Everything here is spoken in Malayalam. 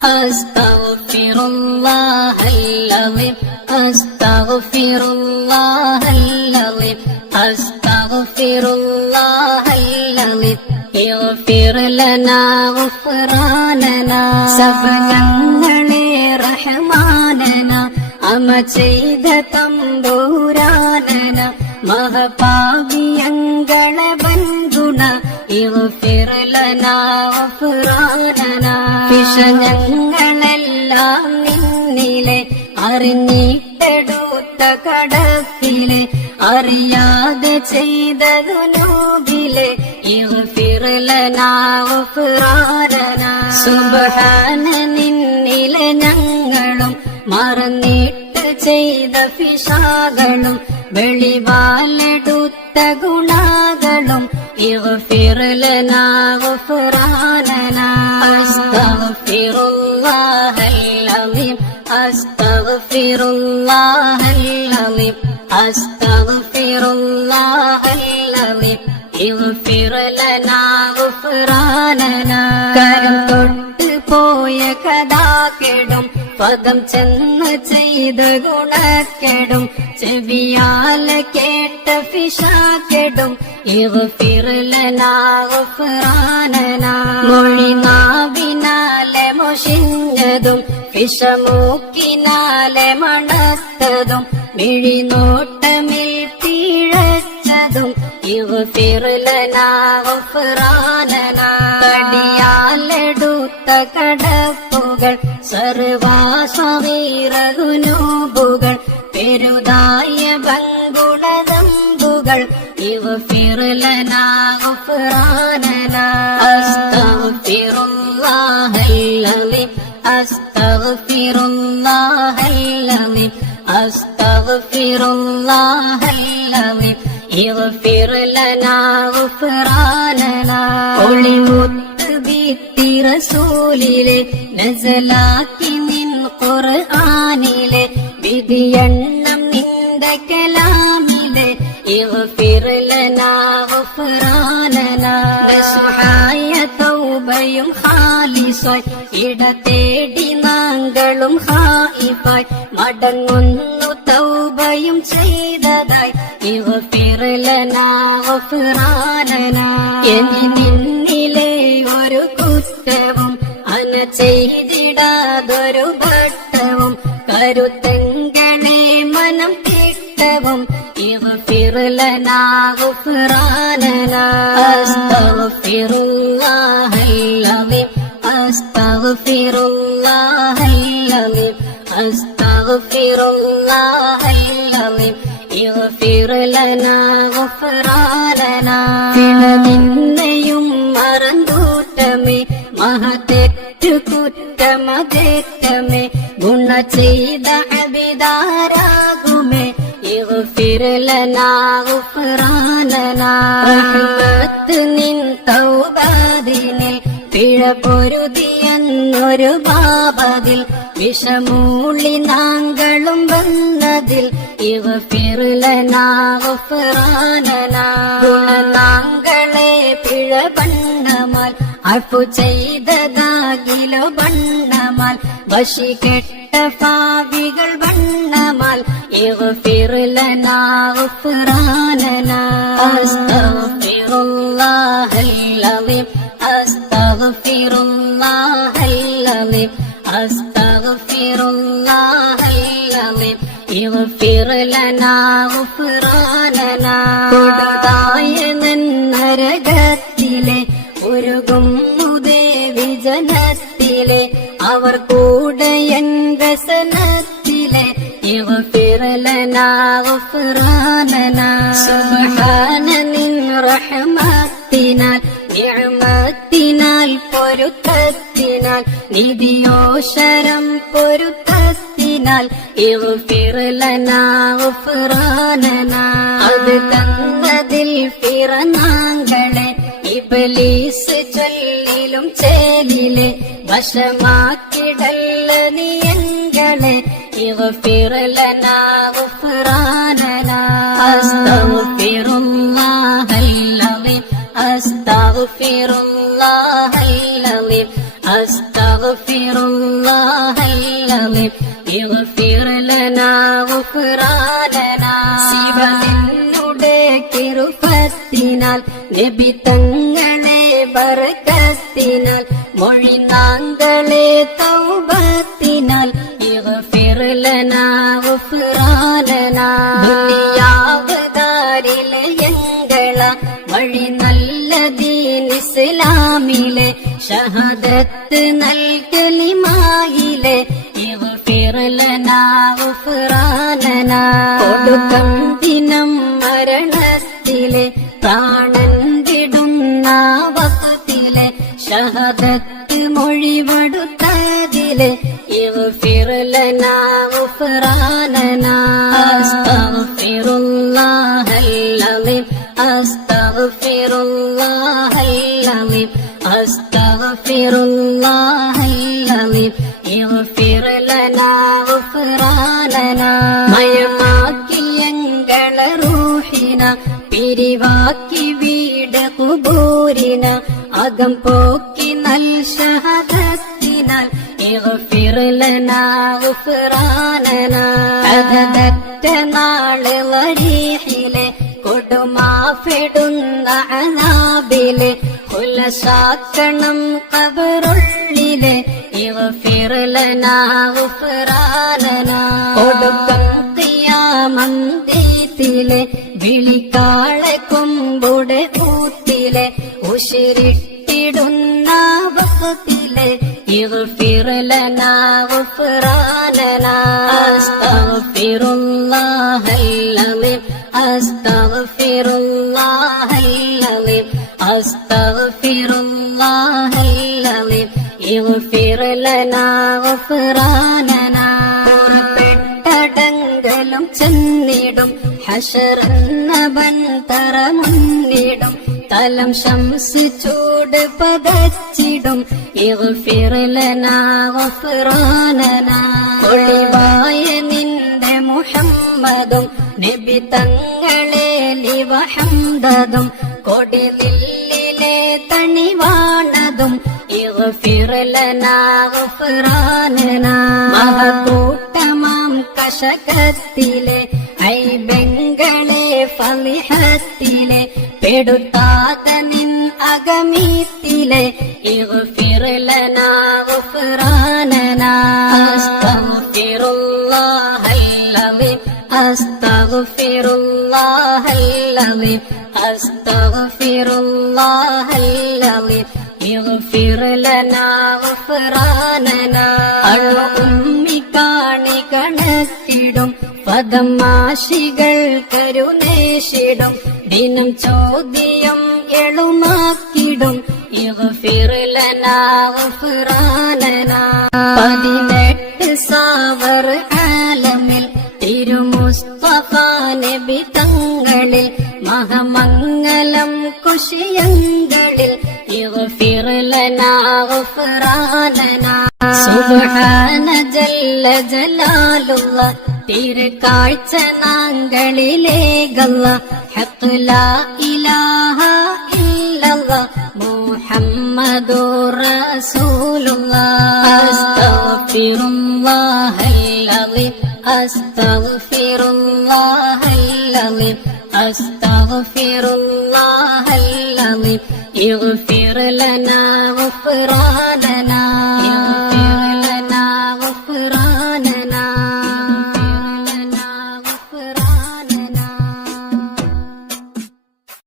أستغفر الله العظيم أستغفر الله العظيم أستغفر الله العظيم اغفر لنا غفراننا സബനങ്ങളെ റഹ്മാനന അമ ചെയ്ത തമ്പൂരാനന മഹപാപിയങ്ങളെ ബന്ധുന ഇഗ്ഫിർ ലനാ ഗഫ്റാനന വിഷയങ്ങളെല്ലാം നിന്നിലെ അറിഞ്ഞിട്ടെടുത്ത കടക്കിലെ അറിയാതെ ചെയ്ത ദുനൂബിലെ ഇഗ്ഫിർ ലനാ ഗഫ്റാനന സുബ്ഹാന നിന്നിലെ ഞങ്ങളും മറന്നിട്ട് ചെയ്ത ഫിശാകളും വെളിവാലെടുത്ത ഗുണങ്ങളും ഇഗ്ഫിർ ലനാ ഗഫ്റാനന അസ്തഗ്ഫിറുല്ലാഹൽ അലീം അസ്തഗ്ഫിറുല്ലാഹൽ അലീം അസ്തഗ്ഫിറുല്ലാഹൽ അലീം ഇഗ്ഫിർ ലനാ ഗഫ്റാനന കരം തൊട്ട് പോയ കഥാകെടും പദം ചെന്ന് ചെയ്ത ഗുണക്കെടും ചെവിയാല കേട്ട ഫിശാക്കെടും ഇഗ്ഫിർ ലനാ ഗഫ്റാനന മൊഴി നാവിനാലെ മൊഷിഞ്ഞതും ഫിശമൂക്കിനാലെ മണത്തതും മിഴിനോട്ടമിൽ പിഴച്ചതും ഇഗ്ഫിർ ലനാ ഗഫ്റാനന കടിയാലെടുത്ത കടപ്പുകൾ സർവാസവീറഗുനൂബുകൾ പെരുതായ ബങ്കുണതമ്പുകൾ ഇഗ്ഫിർ ലനാ ഗഫ്റാനന അസ്തഗ്ഫിറുല്ലാഹൽ അലീം അസ്തഗ്ഫിറുല്ലാഹൽ അലീം അസ്തഗ്ഫിറുല്ലാഹൽ അലീം ഇഗ്ഫിർ ലനാ ഗഫ്റാനന ഒളിമുത്ത് ബിത്തി റസൂലിലെ നസലാക്കി നിൻ ഖുർആനിലെ വിധിയെണ്ണം നിന്റെ കലാമിലെ ഇഗ്ഫിർ ലനാ ഗഫ്റാനന നസുഹായ തൗബയും ഖാലിസായി ഇട തേടി നാങ്കളും ഹായിഫായി മടങ്ങുന്നു തൗബയും ചെയ്തതായി ഇഗ്ഫിർ ലനാ ഗഫ്റാനന ഇനി നിന്നിലെ ഒരു കുറ്റവും അന ചെയ്തിടാതൊരു ഘട്ടവും കരുത്തങ്ങളെ മനം തിട്ടവും ഇഗ്ഫിർ ലനാ ഗഫ്റാനന അസ്തഗ്ഫിറുല്ലാഹൽ അലീം അസ്തഗ്ഫിറുല്ലാഹൽ അലീം അസ്തഗ്ഫിറുല്ലാഹൽ അലീം ഇഗ്ഫിർ ലനാ ഗഫ്റാനന നിന്നെയും മറന്തൂട്ടമേ മഹതെറ്റു കുറ്റമതെറ്റമേ ഗുണ ചെയ്ത അബിദാരാകുമേ ഇഗ്ഫിർ ലനാ ഗഫ്റാനന റഹ്മത്ത് നിൻ തൗബാദിനെ പിഴ പൊരുതിയെന്നൊരു ബാബതിൽ വിഷമൂളി നാങ്കളും വന്നതിൽ ഇഗ്ഫിർ ലനാ ഗഫ്റാനന ഗുണനാങ്കളെ പിഴ ബണ്ണമാൽ അഫു ചെയ്തതാകിലോ ബണ്ണമാൽ വശികെട്ട പാവികൾ ബണ്ണമാൽ ഇഗ്ഫിർ ലനാ ഗഫ്റാനന അസ്തഗ്ഫിറുല്ലാഹൽ അലീം അസ്തഗ്ഫിറുല്ലാഹൽ അലീം അസ്തഗ്ഫിറുല്ലാഹൽ അലീം ഇഗ്ഫിർ ലനാ ഗഫ്റാനന കൊടുതായ നരകത്തിലെ ഉരുകും മുദേവി ജനത്തിലെ അവർ കൂടെ എൻ വ്യസനത്തിലെ ഇഗ്ഫിർ ലനാ ഗഫ്റാനന സുബ്ഹാന നിൻ റഹ്മത്തിനാൽ നിഅമത്തിനാൽ പൊരുത്തത്തിനാൽ നിധിയോശരം പൊരുത്തത്തിനാൽ ഇഗ്ഫിർ ലനാ ഗഫ്റാനന അത് തന്നതിൽ ഫിറനാങ്കളെ ഇബ്ലീസ് ചൊല്ലിലും ചേലിലെ വശമാക്കിടല്ല നീയങ്ങളെ ഇഗ്ഫിർ ലനാ ഗഫ്റാനന അസ്തഗ്ഫിറുല്ലാഹൽ അലീം അസ്തഗ്ഫിറുല്ലാഹൽ അലീം അസ്തഗ്ഫിറുല്ലാഹൽ ഇഗ്ഫിർ ലനാ ഗുഫ്റാനനാ. ശിവനിന്നുടെ കിറുഫത്തിനാൽ നബി തങ്ങളെ ബർക്കത്തിനാൽ മൊഴിനാങ്കളെ തൗബത്തിനാൽ ഇഗ്ഫിർ ലനാ ഗുഫ്റാനനാ. ദുനിയാവതാരിലെ എങ്കള വഴി നല്ല ദീൻ ഇസ്ലാമിലെ ഷഹദത്ത് നൽകലിമായിലെ ഇഗ്ഫിർ ലനാ ഗുഫ്റാനനാ. കൊടുക്കം ദിനം മരണത്തിലെ പ്രാണൻ വിടുന്ന വഖത്തിലെ ഷഹദത്ത് മൊഴിവടുത്തതിലെ ഇഗ്ഫിർ ലനാ ഗുഫ്റാനനാ. അസ്തഗ്ഫിറുല്ലാഹൽ അലീം അസ്തഗ്ഫിറുല്ലാഹൽ അലീം അസ്തഗ്ഫിറുല്ലാഹൽ അലീം ഇഗ്ഫിർ ലനാ ഗുഫ്റാനനാ. മയമാക്കിയങ്കള റൂഹിന പിരിവാക്കി വീട് ഖുബൂരിന അകം പോക്കി നൽ ഷഹദത്തിനാൽ ഇഗ്ഫിർ ലനാ ഗുഫ്റാനനാ. അദദറ്റ നാള് വരീഹിലെ കൊടുമാഫിടുന്ന അനാബിലെ ഖുലസാക്കണം ഖബറുള്ളിലെ ഇഗ്ഫിർ ലനാ ഗുഫ്റാനനാ. കൊടുക്കം ഖിയാമത്തിലെ വിളിക്കാളെ കൊമ്പുടെ ഊത്തിലെ ഉശിരിട്ടിടുന്ന വഖത്തിലെ ഇഗ്ഫിർ ലനാ ഗുഫ്റാനനാ. അസ്തഗ്ഫിറുല്ലാഹൽ അലീം അസ്തഗ്ഫിറുല്ലാഹൽ അലീം അസ്തഗ്ഫിറുല്ലാഹൽ അലീം ഇഗ്ഫിർ ലനാ ഗുഫ്റാനനാ. പുറപ്പെട്ടടങ്കലും ചെന്നിടും ഹശറന്ന ബന്തറ മുന്നിടും തലം ശംസ് ചൂട് പതച്ചിടും ഇഗ്ഫിർ ലനാ ഗുഫ്റാനനാ. ഒളിവായ നിന്റെ മുഹമ്മദും നബി തങ്ങളെ ലിവഹംദതും കൊടിലില്ലിലെ തണിവാണതും ഇഗ്ഫിർ ലനാ ഗുഫ്റാനനാ. മഹകൂട്ടമാം കശകത്തിലെ ഐബെങ്കളെ ഫളിഹത്തിലെ പെടുത്താത നിൻ അഗമീത്തിലെ ഇഗ്ഫിർ ലനാ ഗുഫ്റാനനാ. അസ്തഗ്ഫിറുല്ലാഹൽ അലീം അസ്തഗ്ഫിറുല്ലാഹൽ അലീം അസ്തഗ്ഫിറുല്ലാഹൽ അലീം ഇഗ്ഫിർ ലനാ ഗുഫ്റാനനാ. അഴുമ്മി കാണി കണക്കിടും പദമാശികൾ കരുനേശിടും ദിനം ചോദ്യം എളുമാക്കിടും ഇഗ്ഫിർ ലനാ ഗുഫ്റാനനാ. 18 സാവർ ആലമിൽ തിരുമുസ്തഫ നബി തങ്ങളിൽ മഹമംഗലം കുശിയങ്ങളിൽ ഇഗ്ഫിർ ലനാ ഗുഫ്റാനനാ. സുബ്ഹാന ജല്ല ജലാലുല്ലാഹ് തിരുക്കാഴ്ച നാങ്കളിലേകല്ല ഹഖ് ലാ ഇലാഹ ഇല്ലല്ലാഹ് മുഹമ്മദുർ റസൂലുള്ളാഹ്. അസ്തഗ്ഫിറുല്ലാഹൽ അലീം അസ്തഗ്ഫിറുല്ലാഹൽ അലീം അസ്തഗ്ഫിറുല്ലാഹൽ അലീം ഇഗ്ഫിർ ലനാ ഗുഫ്റാനനാ.